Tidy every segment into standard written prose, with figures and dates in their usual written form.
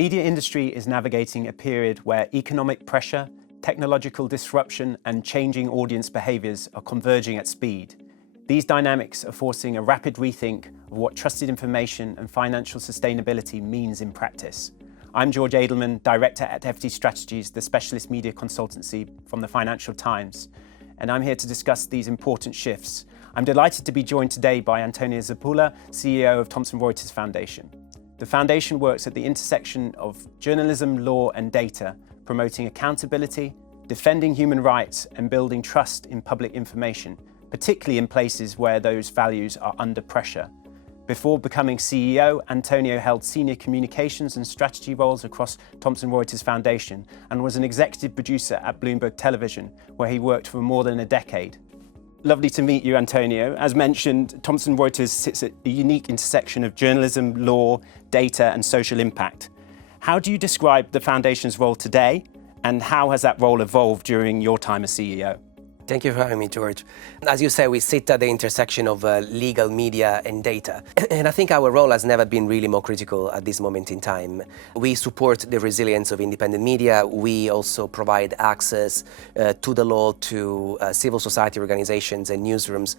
media industry is navigating a period where economic pressure, technological disruption, and changing audience behaviours are converging at speed. These dynamics are forcing a rapid rethink of what trusted information and financial sustainability means in practice. I'm George Edelman, Director at FT Strategies, the specialist media consultancy from the Financial Times, and I'm here to discuss these important shifts. I'm delighted to be joined today by Antonio Zappulla, CEO of Thomson Reuters Foundation. The foundation works at the intersection of journalism, law and data, promoting accountability, defending human rights and building trust in public information, particularly in places where those values are under pressure. Before becoming CEO, Antonio held senior communications and strategy roles across Thomson Reuters Foundation and was an executive producer at Bloomberg Television, where he worked for more than a decade. Lovely to meet you, Antonio. As mentioned, Thomson Reuters sits at a unique intersection of journalism, law, data and social impact. How do you describe the foundation's role today, and how has that role evolved during your time as CEO? Thank you for having me, George. As you say, we sit at the intersection of legal, media and data. And I think our role has never been really more critical at this moment in time. We support the resilience of independent media. We also provide access to the law to civil society organizations and newsrooms,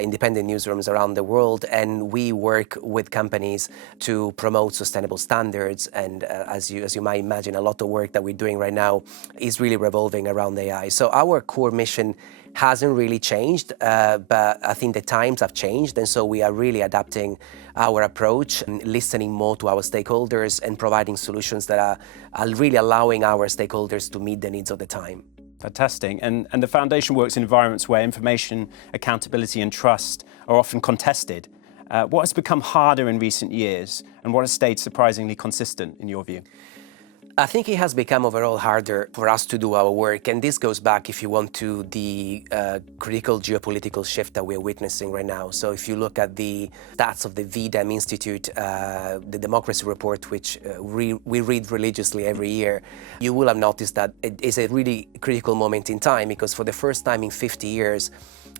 independent newsrooms around the world. And we work with companies to promote sustainable standards. And as you might imagine, a lot of work that we're doing right now is really revolving around AI. So our core mission hasn't really changed, but I think the times have changed, and so we are really adapting our approach and listening more to our stakeholders and providing solutions that are really allowing our stakeholders to meet the needs of the time. Fantastic. And the foundation works in environments where information, accountability and trust are often contested. What has become harder in recent years, and what has stayed surprisingly consistent in your view? I think it has become overall harder for us to do our work, and this goes back, if you want, to the critical geopolitical shift that we're witnessing right now. So if you look at the stats of the VDEM Institute, the Democracy Report, which we read religiously every year, you will have noticed that it is a really critical moment in time, because for the first time in 50 years,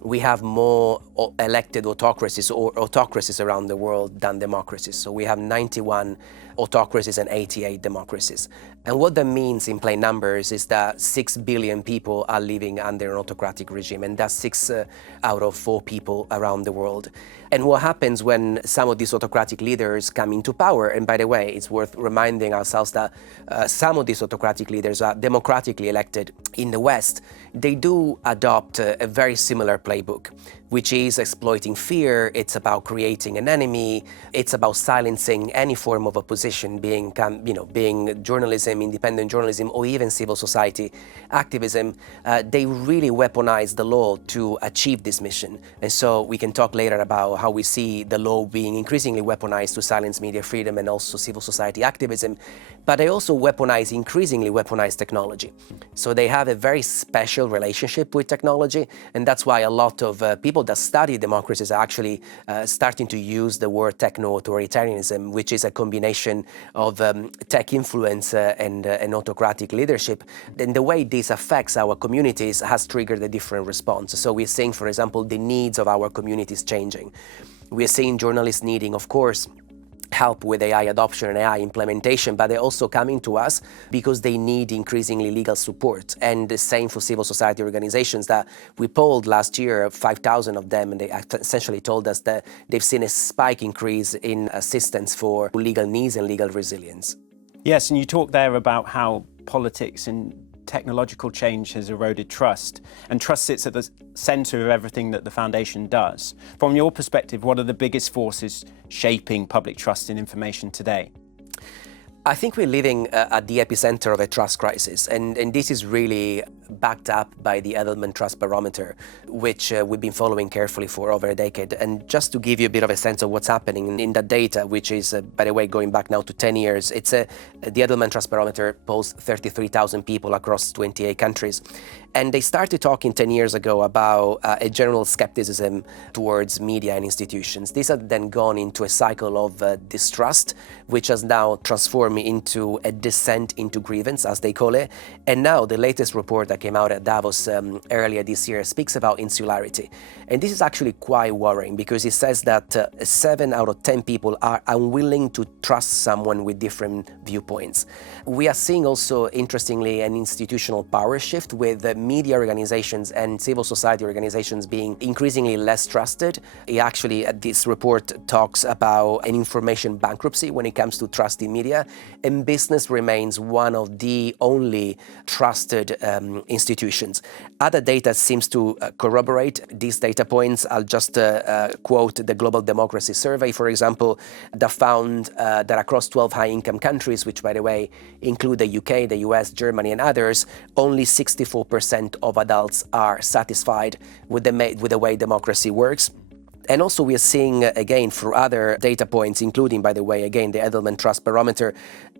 we have more elected autocracies or autocracies around the world than democracies. So we have 91 autocracies and 88 democracies. And what that means in plain numbers is that 6 billion people are living under an autocratic regime, and that's 6 out of 4 people around the world. And what happens when some of these autocratic leaders come into power, and by the way, it's worth reminding ourselves that some of these autocratic leaders are democratically elected in the West, they do adopt a very similar playbook, which is exploiting fear. It's about creating an enemy. It's about silencing any form of opposition, being journalism, independent journalism, or even civil society activism. They really weaponize the law to achieve this mission. And so we can talk later about how we see the law being increasingly weaponized to silence media freedom and also civil society activism. But they also increasingly weaponize technology. So they have a very special relationship with technology, and that's why a lot of people that study democracies are actually starting to use the word techno-authoritarianism, which is a combination of tech influence and autocratic leadership. And the way this affects our communities has triggered a different response. So we're seeing, for example, the needs of our communities changing. We're seeing journalists needing, of course, help with AI adoption and AI implementation, but they're also coming to us because they need increasingly legal support. And the same for civil society organizations that we polled last year, 5,000 of them, and they essentially told us that they've seen a spike increase in assistance for legal needs and legal resilience. Yes, and you talked there about how politics and technological change has eroded trust, and trust sits at the centre of everything that the foundation does. From your perspective, what are the biggest forces shaping public trust in information today? I think we're living at the epicenter of a trust crisis, and this is really backed up by the Edelman Trust Barometer, which we've been following carefully for over a decade. And just to give you a bit of a sense of what's happening in that data, which is, by the way, going back now to 10 years, the Edelman Trust Barometer polls 33,000 people across 28 countries. And they started talking 10 years ago about a general skepticism towards media and institutions. This had then gone into a cycle of distrust, which has now transformed into a descent into grievance, as they call it. And now the latest report that came out at Davos earlier this year speaks about insularity. And this is actually quite worrying because it says that 7 out of 10 people are unwilling to trust someone with different viewpoints. We are seeing also, interestingly, an institutional power shift with media organizations and civil society organizations being increasingly less trusted. This report talks about an information bankruptcy when it comes to trust in media, and business remains one of the only trusted institutions. Other data seems to corroborate these data points. I'll just quote the Global Democracy Survey, for example, that found that across 12 high-income countries, which, by the way, include the UK, the US, Germany, and others, only 64% of adults are satisfied with the way democracy works. And also we are seeing, again, through other data points, including, by the way, again, the Edelman Trust Barometer,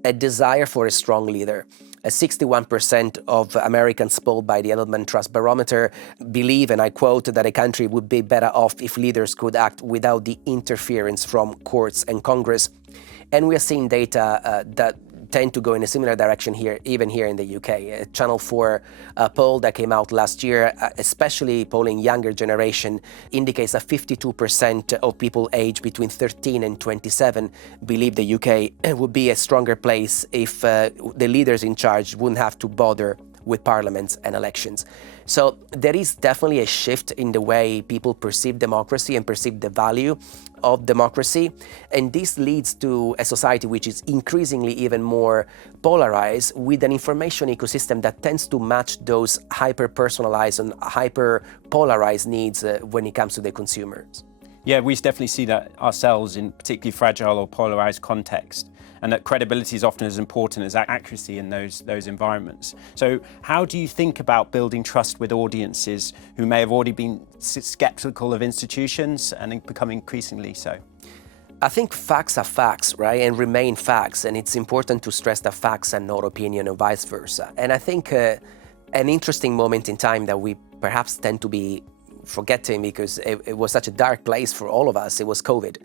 a desire for a strong leader. 61% of Americans polled by the Edelman Trust Barometer believe, and I quote, that a country would be better off if leaders could act without the interference from courts and Congress. And we are seeing data that tend to go in a similar direction here, even here in the UK. A Channel 4 poll that came out last year, especially polling younger generation, indicates that 52% of people aged between 13 and 27 believe the UK would be a stronger place if the leaders in charge wouldn't have to bother with parliaments and elections. So there is definitely a shift in the way people perceive democracy and perceive the value of democracy. And this leads to a society which is increasingly even more polarized, with an information ecosystem that tends to match those hyper-personalized and hyper-polarized needs when it comes to the consumers. Yeah, we definitely see that ourselves in particularly fragile or polarized context, and that credibility is often as important as accuracy in those environments. So how do you think about building trust with audiences who may have already been skeptical of institutions and become increasingly so? I think facts are facts, right, and remain facts, and it's important to stress that facts are not opinion or vice versa. And I think an interesting moment in time that we perhaps tend to be forgetting because it was such a dark place for all of us, it was COVID.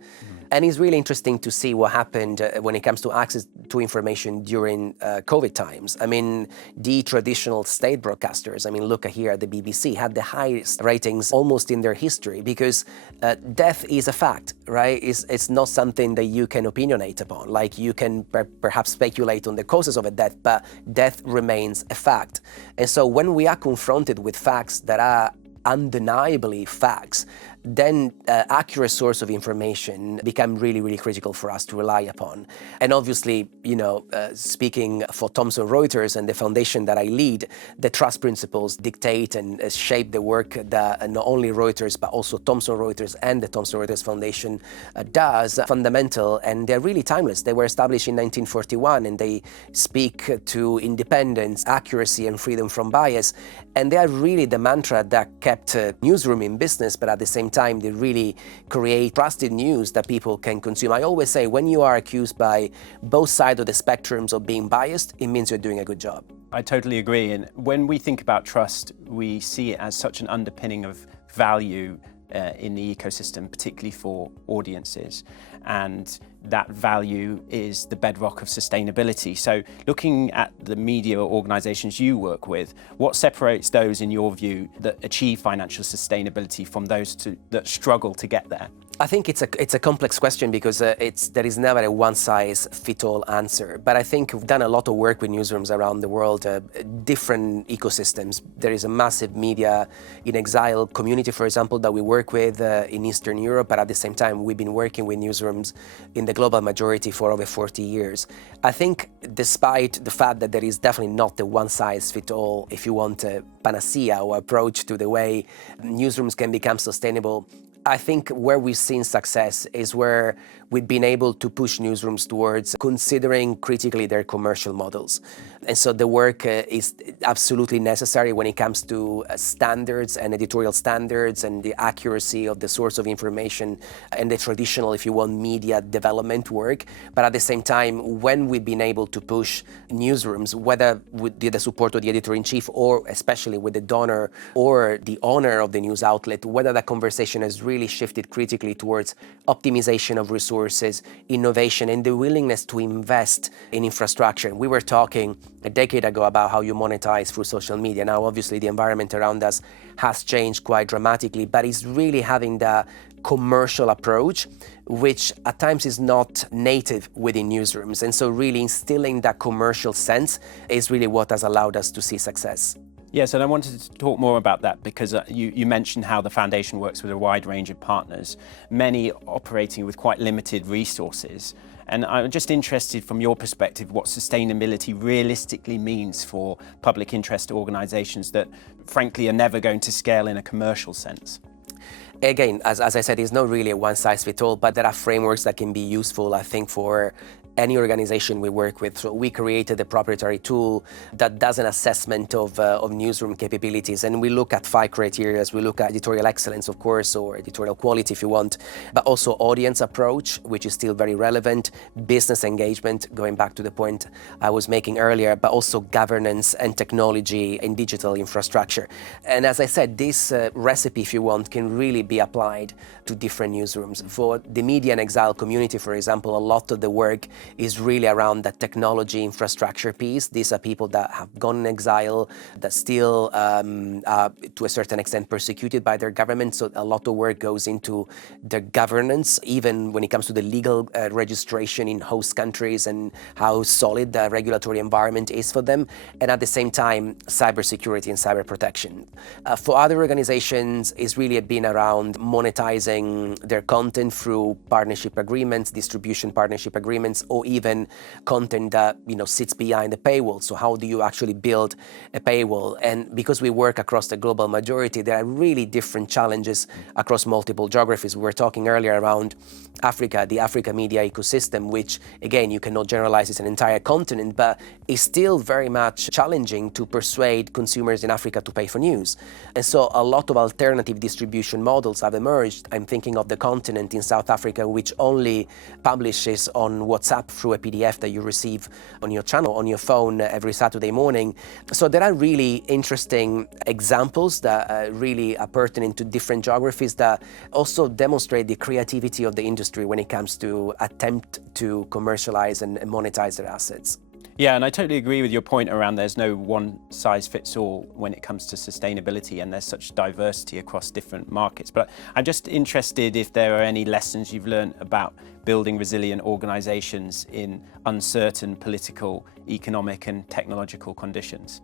And it's really interesting to see what happened when it comes to access to information during COVID times. I mean, the traditional state broadcasters, I mean, look here at the BBC, had the highest ratings almost in their history because death is a fact, right? It's not something that you can opinionate upon. Like you can perhaps speculate on the causes of a death, but death remains a fact. And so when we are confronted with facts that are undeniably facts, then accurate source of information become really, really critical for us to rely upon. And obviously, speaking for Thomson Reuters and the foundation that I lead, the trust principles dictate and shape the work that not only Reuters, but also Thomson Reuters and the Thomson Reuters Foundation does, fundamental, and they're really timeless. They were established in 1941, and they speak to independence, accuracy, and freedom from bias. And they are really the mantra that kept newsroom in business, but at the same time, they really create trusted news that people can consume. I always say, when you are accused by both sides of the spectrums of being biased, it means you're doing a good job. I totally agree. And when we think about trust, we see it as such an underpinning of value in the ecosystem, particularly for audiences. And that value is the bedrock of sustainability. So looking at the media organizations you work with, what separates those, in your view, that achieve financial sustainability from those that struggle to get there? I think it's a complex question because there is never a one-size-fits-all answer. But I think we've done a lot of work with newsrooms around the world, different ecosystems. There is a massive media in exile community, for example, that we work with in Eastern Europe. But at the same time, we've been working with newsrooms in the global majority for over 40 years. I think despite the fact that there is definitely not the one-size-fits-all, if you want, a panacea or approach to the way newsrooms can become sustainable, I think where we've seen success is where we've been able to push newsrooms towards considering critically their commercial models. And so the work is absolutely necessary when it comes to standards and editorial standards and the accuracy of the source of information and the traditional, if you want, media development work. But at the same time, when we've been able to push newsrooms, whether with the support of the editor-in-chief or especially with the donor or the owner of the news outlet, whether that conversation has really shifted critically towards optimization of resources, innovation, and the willingness to invest in infrastructure. We were talking a decade ago about how you monetize through social media. Now, obviously, the environment around us has changed quite dramatically, but it's really having that commercial approach, which at times is not native within newsrooms. And so really instilling that commercial sense is really what has allowed us to see success. Yes, and I wanted to talk more about that because you mentioned how the foundation works with a wide range of partners, many operating with quite limited resources. And I'm just interested from your perspective what sustainability realistically means for public interest organisations that frankly are never going to scale in a commercial sense. Again, as I said, it's not really a one-size-fits-all, but there are frameworks that can be useful, I think, for any organization we work with. So we created a proprietary tool that does an assessment of newsroom capabilities. And we look at 5 criteria. We look at editorial excellence, of course, or editorial quality if you want, but also audience approach, which is still very relevant, business engagement, going back to the point I was making earlier, but also governance and technology and digital infrastructure. And as I said, this recipe, if you want, can really be applied to different newsrooms. For the media and exile community, for example, a lot of the work is really around the technology infrastructure piece. These are people that have gone in exile, that still, to a certain extent, persecuted by their government. So a lot of work goes into their governance, even when it comes to the legal registration in host countries and how solid the regulatory environment is for them. And at the same time, cybersecurity and cyber protection. For other organizations, it's really been around monetizing their content through partnership agreements, distribution partnership agreements, or even content that sits behind the paywall. So how do you actually build a paywall? And because we work across the global majority, there are really different challenges across multiple geographies. We were talking earlier around Africa, the Africa media ecosystem, which again, you cannot generalize it's an entire continent, but is still very much challenging to persuade consumers in Africa to pay for news. And so a lot of alternative distribution models have emerged. I'm thinking of the continent in South Africa, which only publishes on WhatsApp through a PDF that you receive on your channel, on your phone every Saturday morning. So there are really interesting examples that really are pertinent to different geographies that also demonstrate the creativity of the industry when it comes to attempt to commercialize and monetize their assets. Yeah, and I totally agree with your point around there's no one size fits all when it comes to sustainability, and there's such diversity across different markets. But I'm just interested if there are any lessons you've learned about building resilient organizations in uncertain political, economic and technological conditions.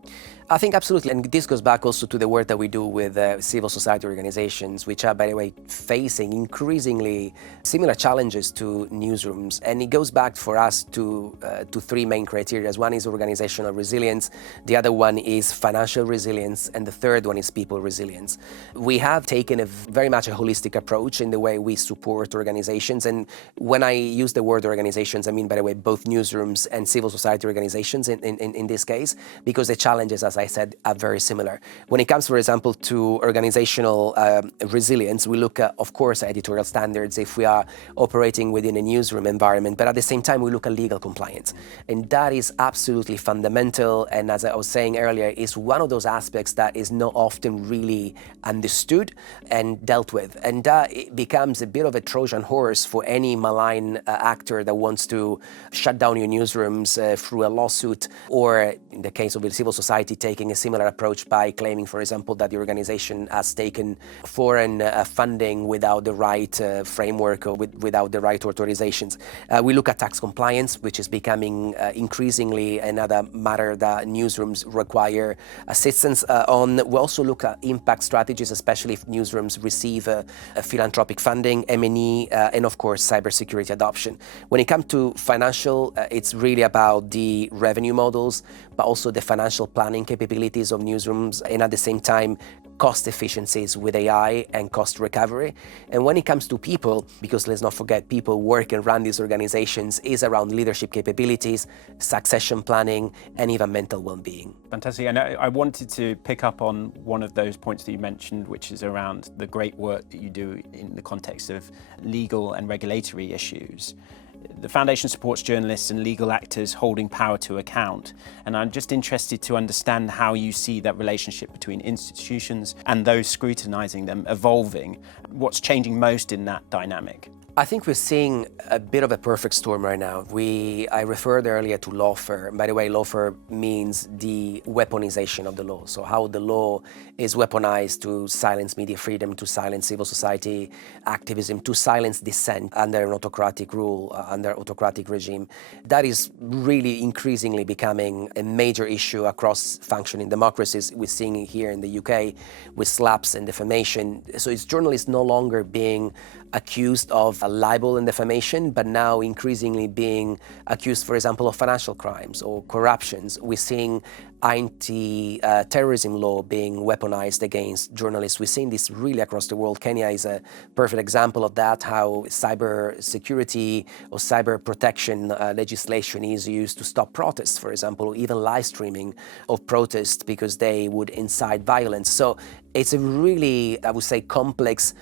I think absolutely, and this goes back also to the work that we do with civil society organizations, which are, by the way, facing increasingly similar challenges to newsrooms. And it goes back for us to 3 main criteria. One is organizational resilience, the other one is financial resilience, and the third one is people resilience. We have taken a very much a holistic approach in the way we support organizations. And when I use the word organizations, I mean, by the way, both newsrooms and civil society organizations in this case, because the challenges, as I said, are very similar. When it comes, for example, to organizational resilience, we look at, of course, editorial standards if we are operating within a newsroom environment, but at the same time, we look at legal compliance. And that is absolutely fundamental. And as I was saying earlier, is one of those aspects that is not often really understood and dealt with. And that becomes a bit of a Trojan horse for any malign actor that wants to shut down your newsrooms through a lawsuit, or in the case of the civil society, taking a similar approach by claiming, for example, that the organization has taken foreign funding without the right framework or without the right authorizations. We look at tax compliance, which is becoming increasingly another matter that newsrooms require assistance on. We also look at impact strategies, especially if newsrooms receive philanthropic funding, M&E, and of course, cybersecurity adoption. When it comes to financial, it's really about the revenue models, but also the financial planning capabilities of newsrooms, and at the same time, cost efficiencies with AI and cost recovery. And when it comes to people, because let's not forget, people work and run these organizations, is around leadership capabilities, succession planning, and even mental well-being. Fantastic. And I wanted to pick up on one of those points that you mentioned, which is around the great work that you do in the context of legal and regulatory issues. The Foundation supports journalists and legal actors holding power to account, and I'm just interested to understand how you see that relationship between institutions and those scrutinizing them evolving. What's changing most in that dynamic? I think we're seeing a bit of a perfect storm right now. I referred earlier to Lawfare. By the way, Lawfare means the weaponization of the law. So how the law is weaponized to silence media freedom, to silence civil society activism, to silence dissent under an autocratic rule, under autocratic regime. That is really increasingly becoming a major issue across functioning democracies. We're seeing it here in the UK with slaps and defamation. So it's journalists no longer being accused of libel and defamation, but now increasingly being accused, for example, of financial crimes or corruptions. We're seeing anti-terrorism law being weaponized against journalists. We're seeing this really across the world. Kenya is a perfect example of that, how cyber security or cyber protection legislation is used to stop protests, for example, or even live streaming of protests because they would incite violence. So it's a really, I would say, complex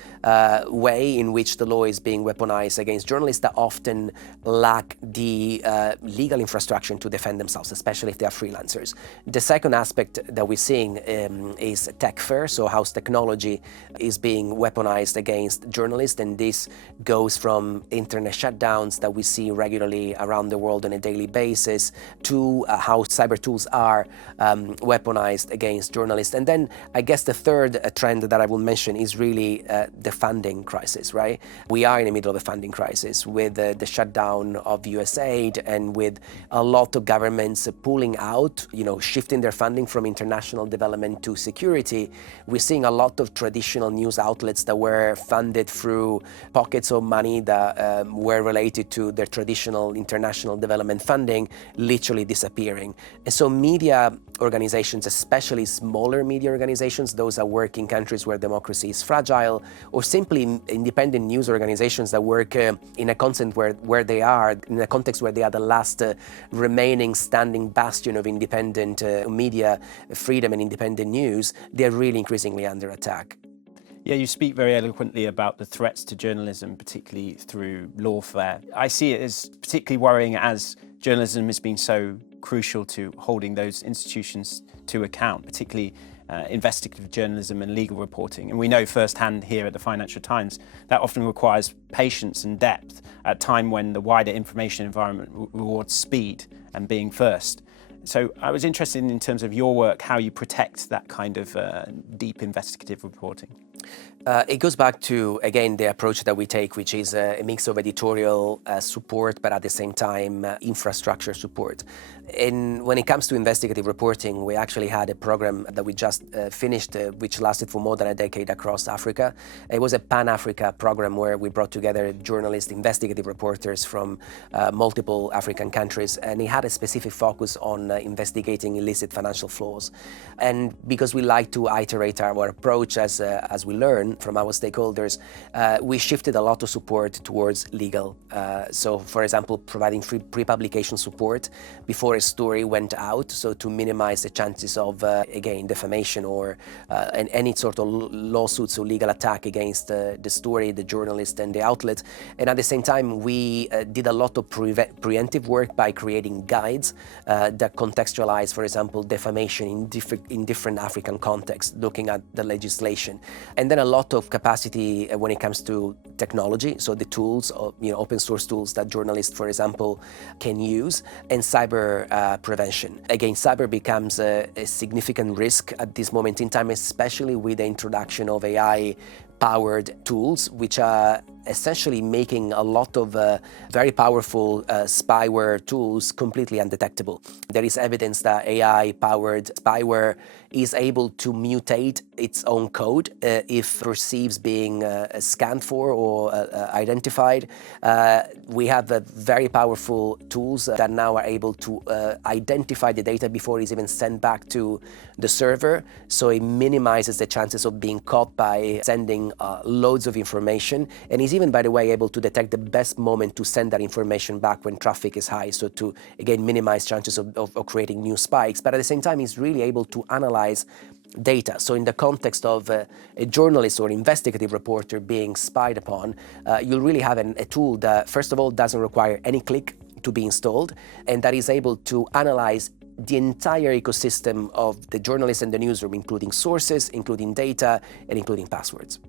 way in which the law is being weaponized against journalists that often lack the legal infrastructure to defend themselves, especially if they are freelancers. The second aspect that we're seeing is techfare, so how technology is being weaponized against journalists, and this goes from internet shutdowns that we see regularly around the world on a daily basis to how cyber tools are weaponized against journalists. And then I guess the third trend that I will mention is really the funding crisis, right? We are in the middle of a funding crisis with the shutdown of US aid and with a lot of governments pulling out, shifting their funding from international development to security. We're seeing a lot of traditional news outlets that were funded through pockets of money that were related to their traditional international development funding literally disappearing. And so media organizations, especially smaller media organizations, those that work in countries where democracy is fragile, or simply independent news organizations that work in a context where they are the last remaining standing bastion of independent media freedom and independent news, they're really increasingly under attack. Yeah, you speak very eloquently about the threats to journalism, particularly through lawfare. I see it as particularly worrying as journalism has been so crucial to holding those institutions to account, particularly investigative journalism and legal reporting. And we know firsthand here at the Financial Times that often requires patience and depth at a time when the wider information environment rewards speed and being first. So I was interested in terms of your work, how you protect that kind of deep investigative reporting. It goes back to, again, the approach that we take, which is a mix of editorial support, but at the same time, infrastructure support. And when it comes to investigative reporting, we actually had a program that we just finished, which lasted for more than a decade across Africa. It was a Pan-Africa program where we brought together journalists, investigative reporters from multiple African countries, and it had a specific focus on investigating illicit financial flows. And because we like to iterate our approach as we learn from our stakeholders, we shifted a lot of support towards legal. So, for example, providing free pre-publication support before a story went out, so to minimize the chances of, again, defamation or any sort of lawsuits or legal attack against the story, the journalist and the outlet. And at the same time, we did a lot of preemptive work by creating guides that contextualize, for example, defamation in different African contexts, looking at the legislation. And then a lot of capacity when it comes to technology, so the tools, open source tools that journalists, for example, can use, and cyber prevention. Again, cyber becomes a significant risk at this moment in time, especially with the introduction of AI AI-powered tools, which are essentially making a lot of very powerful spyware tools completely undetectable. There is evidence that AI-powered spyware is able to mutate its own code if perceives being scanned for or identified. We have very powerful tools that now are able to identify the data before it's even sent back to the server, so it minimizes the chances of being caught by sending loads of information, and is even, by the way, able to detect the best moment to send that information back when traffic is high, so to, again, minimize chances of creating new spikes. But at the same time, it's really able to analyze data. So in the context of a journalist or investigative reporter being spied upon, you'll really have a tool that, first of all, doesn't require any click to be installed, and that is able to analyze the entire ecosystem of the journalist and the newsroom, including sources, including data, and including passwords.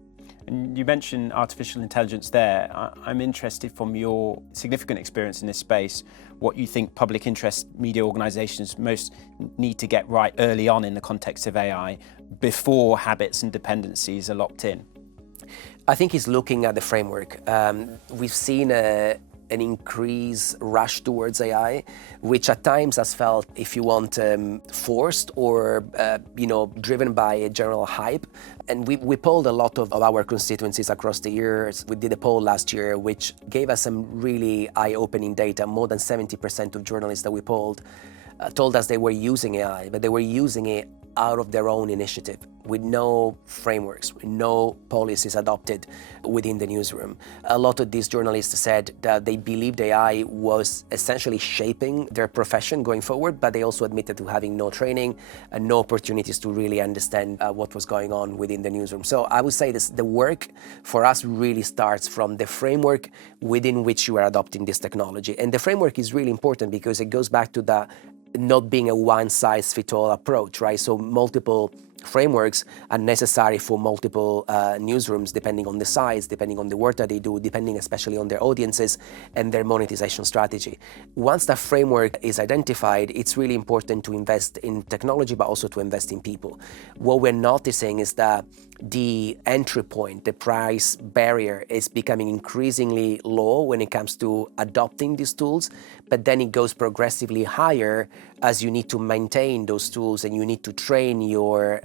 And you mentioned artificial intelligence there. I'm interested, from your significant experience in this space, what you think public interest media organizations most need to get right early on in the context of AI before habits and dependencies are locked in. I think he's looking at the framework. We've seen an increased rush towards AI, which at times has felt, if you want, forced or driven by a general hype. And we polled a lot of our constituencies across the years. We did a poll last year, which gave us some really eye-opening data. More than 70% of journalists that we polled told us they were using AI, but they were using it out of their own initiative, with no frameworks, with no policies adopted within the newsroom. A lot of these journalists said that they believed AI was essentially shaping their profession going forward, but they also admitted to having no training and no opportunities to really understand what was going on within the newsroom. So I would say the work for us really starts from the framework within which you are adopting this technology. And the framework is really important because it goes back to the not being a one-size-fits-all approach, right? So multiple frameworks are necessary for multiple newsrooms, depending on the size, depending on the work that they do, depending especially on their audiences and their monetization strategy. Once that framework is identified, it's really important to invest in technology, but also to invest in people. What we're noticing is that the entry point, the price barrier, is becoming increasingly low when it comes to adopting these tools, but then it goes progressively higher as you need to maintain those tools and you need to train your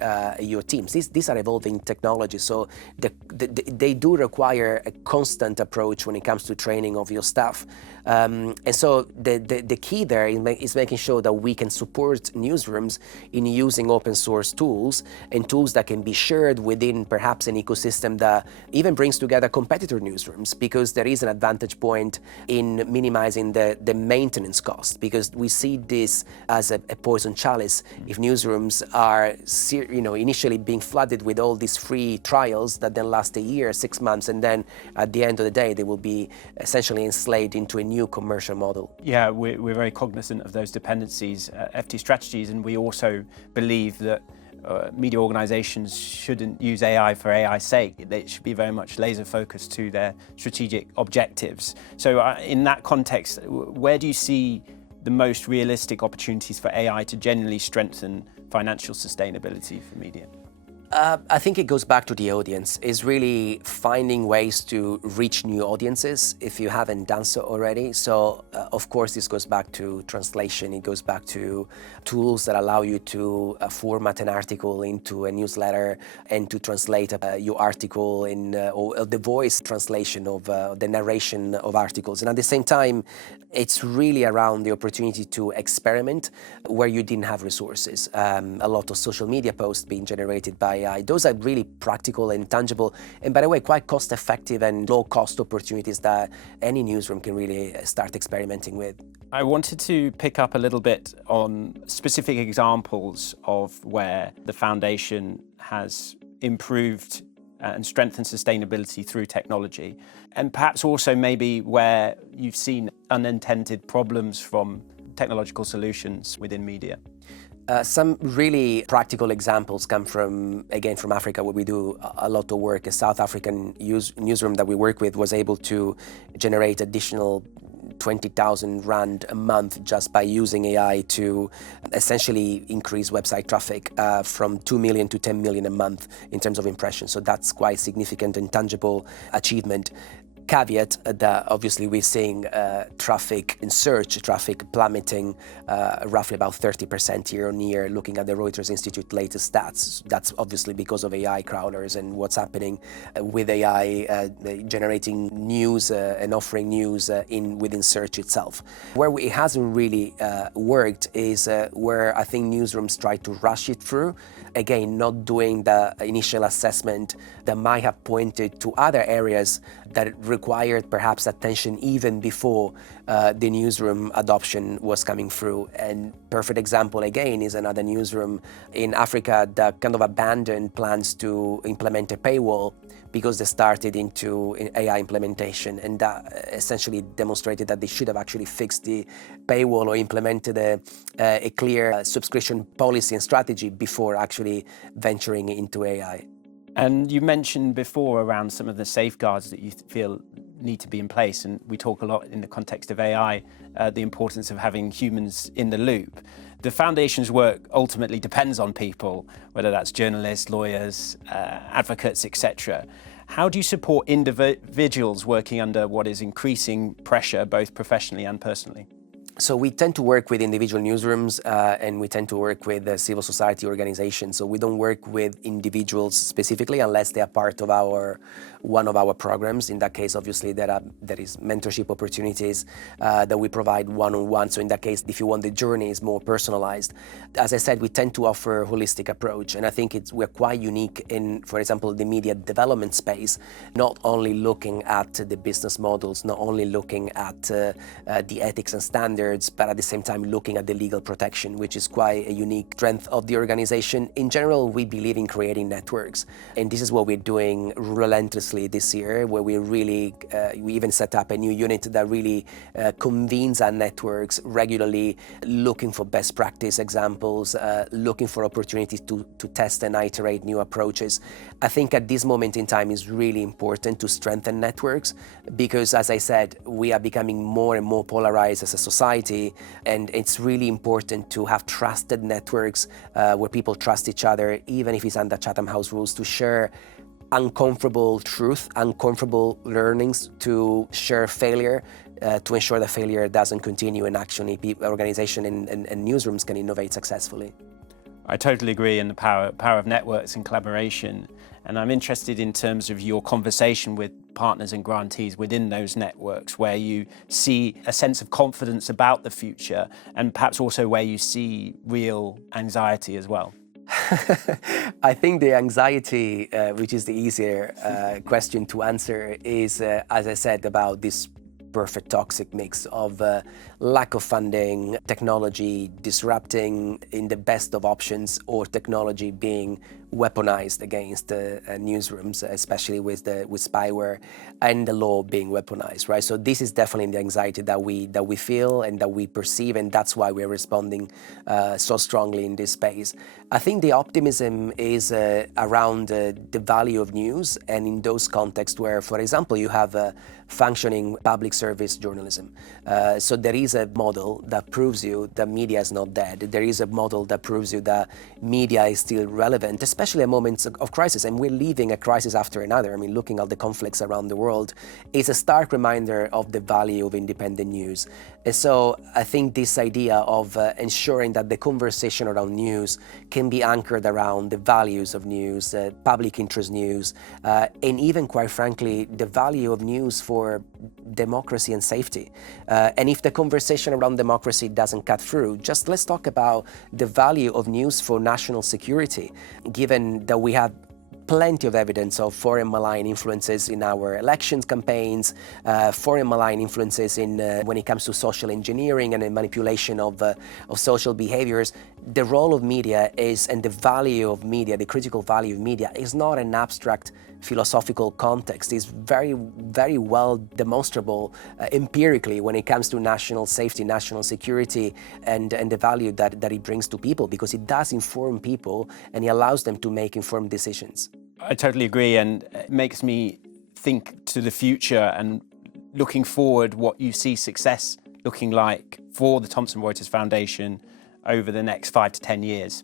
teams. These are evolving technologies, so they do require a constant approach when it comes to training of your staff. And so the key there is making sure that we can support newsrooms in using open source tools and tools that can be shared within perhaps an ecosystem that even brings together competitor newsrooms, because there is an advantage point in minimizing the maintenance cost, because we see this as a poison chalice. If newsrooms are initially being flooded with all these free trials that then last a year, 6 months, and then at the end of the day they will be essentially enslaved into a new commercial model. Yeah, we're very cognizant of those dependencies at FT Strategies, and we also believe that media organizations shouldn't use AI for AI's sake. They should be very much laser focused to their strategic objectives. So in that context, where do you see the most realistic opportunities for AI to genuinely strengthen financial sustainability for media? I think it goes back to the audience. It's really finding ways to reach new audiences if you haven't done so already. So, of course, this goes back to translation. It goes back to tools that allow you to format an article into a newsletter and to translate your article in or the voice translation of the narration of articles. And at the same time, it's really around the opportunity to experiment where you didn't have resources. A lot of social media posts being generated by AI. Those are really practical and tangible, and by the way, quite cost-effective and low-cost opportunities that any newsroom can really start experimenting with. I wanted to pick up a little bit on specific examples of where the foundation has improved and strengthened sustainability through technology, and perhaps also maybe where you've seen unintended problems from technological solutions within media. Some really practical examples come from Africa, where we do a lot of work. A South African newsroom that we work with was able to generate additional 20,000 rand a month just by using AI to essentially increase website traffic from 2 million to 10 million a month in terms of impressions. So that's quite significant and tangible achievement. Caveat that obviously we're seeing traffic in search, traffic plummeting roughly about 30% year on year, looking at the Reuters Institute latest stats. That's obviously because of AI crawlers and what's happening with AI generating news and offering news within search itself. Where it hasn't really worked is where I think newsrooms try to rush it through. Again, not doing the initial assessment that might have pointed to other areas that required perhaps attention even before the newsroom adoption was coming through. And perfect example again is another newsroom in Africa that kind of abandoned plans to implement a paywall because they started into AI implementation, and that essentially demonstrated that they should have actually fixed the paywall or implemented a clear subscription policy and strategy before actually venturing into AI. And you mentioned before around some of the safeguards that you feel need to be in place, and we talk a lot in the context of AI, the importance of having humans in the loop. The Foundation's work ultimately depends on people, whether that's journalists, lawyers, advocates, etc. How do you support individuals working under what is increasing pressure, both professionally and personally? So we tend to work with individual newsrooms and we tend to work with civil society organizations. So we don't work with individuals specifically unless they are part of one of our programs. In that case, obviously, there is mentorship opportunities that we provide one-on-one. So in that case, if you want, the journey is more personalized. As I said, we tend to offer a holistic approach. And I think we're quite unique in, for example, the media development space, not only looking at the business models, not only looking at the ethics and standards, but at the same time looking at the legal protection, which is quite a unique strength of the organization. In general, we believe in creating networks, and this is what we're doing relentlessly this year, where we even set up a new unit that really convenes our networks regularly, looking for best practice examples, looking for opportunities to test and iterate new approaches. I think at this moment in time is really important to strengthen networks because, as I said, we are becoming more and more polarized as a society, and it's really important to have trusted networks where people trust each other, even if it's under Chatham House rules, to share uncomfortable truth, uncomfortable learnings, to share failure, to ensure that failure doesn't continue and actually organization and newsrooms can innovate successfully. I totally agree in the power of networks and collaboration. And I'm interested in terms of your conversation with partners and grantees within those networks, where you see a sense of confidence about the future and perhaps also where you see real anxiety as well. I think the anxiety, which is the easier question to answer, is, as I said, about this perfect toxic mix of lack of funding, technology disrupting in the best of options, or technology being weaponized against newsrooms, especially with spyware, and the law being weaponized, right? So this is definitely the anxiety that we feel and that we perceive, and that's why we're responding so strongly in this space. I think the optimism is around the value of news, and in those contexts where, for example, you have functioning public service journalism. So there is a model that proves you that media is not dead. There is a model that proves you that media is still relevant, especially at moments of crisis. And we're living a crisis after another. I mean, looking at the conflicts around the world is a stark reminder of the value of independent news. And so I think this idea of ensuring that the conversation around news can be anchored around the values of news, public interest news, and even, quite frankly, the value of news for democracy and safety. And if the conversation around democracy doesn't cut through, just let's talk about the value of news for national security, given that we have plenty of evidence of foreign malign influences in our elections campaigns, foreign malign influences in when it comes to social engineering and the manipulation of social behaviors. The role of media is, and the value of media, the critical value of media, is not an abstract philosophical context. It's very, very well demonstrable empirically when it comes to national safety, national security, and the value that it brings to people, because it does inform people and it allows them to make informed decisions. I totally agree, and it makes me think to the future and looking forward, what you see success looking like for the Thomson Reuters Foundation over the next 5 to 10 years?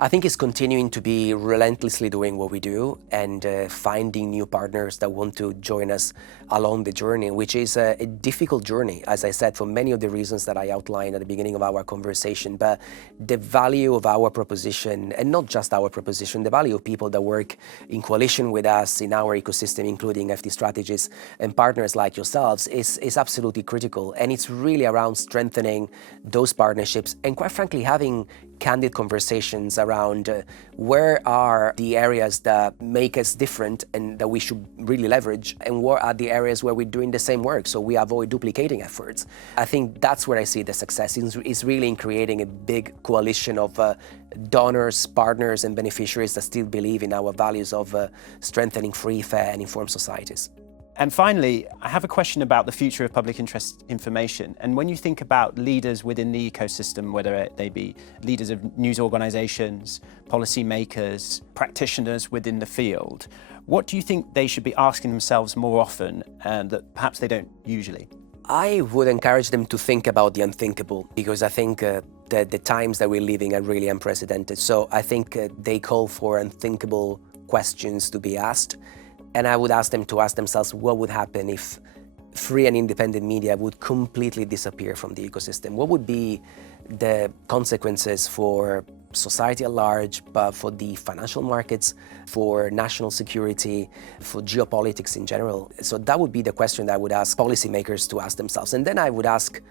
I think it's continuing to be relentlessly doing what we do and finding new partners that want to join us along the journey, which is a difficult journey, as I said, for many of the reasons that I outlined at the beginning of our conversation. But the value of our proposition, and not just our proposition, the value of people that work in coalition with us in our ecosystem, including FT strategists and partners like yourselves, is absolutely critical. And it's really around strengthening those partnerships and, quite frankly, having candid conversations around where are the areas that make us different and that we should really leverage, and what are the areas where we're doing the same work so we avoid duplicating efforts. I think that's where I see the success is really in creating a big coalition of donors, partners, and beneficiaries that still believe in our values of strengthening free, fair, and informed societies. And finally, I have a question about the future of public interest information. And when you think about leaders within the ecosystem, whether they be leaders of news organizations, policymakers, practitioners within the field, what do you think they should be asking themselves more often that perhaps they don't usually? I would encourage them to think about the unthinkable, because I think the times that we're living are really unprecedented. So I think they call for unthinkable questions to be asked. And I would ask them to ask themselves what would happen if free and independent media would completely disappear from the ecosystem. What would be the consequences for society at large, but for the financial markets, for national security, for geopolitics in general? So that would be the question that I would ask policymakers to ask themselves. And then I would ask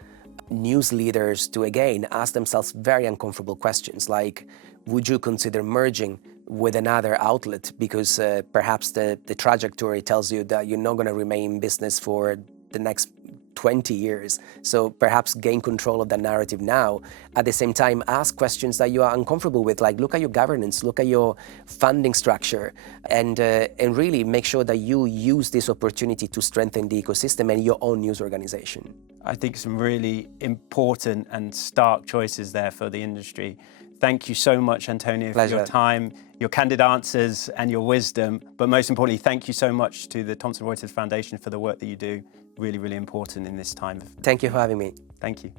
news leaders to, again, ask themselves very uncomfortable questions like, would you consider merging with another outlet because perhaps the trajectory tells you that you're not going to remain in business for the next 20 years. So perhaps gain control of that narrative now. At the same time, ask questions that you are uncomfortable with, like look at your governance, look at your funding structure, and really make sure that you use this opportunity to strengthen the ecosystem and your own news organization. I think some really important and stark choices there for the industry. Thank you so much, Antonio, for your time, your candid answers and your wisdom. But most importantly, thank you so much to the Thomson Reuters Foundation for the work that you do. Really, really important in this time. Thank you for having me. Thank you.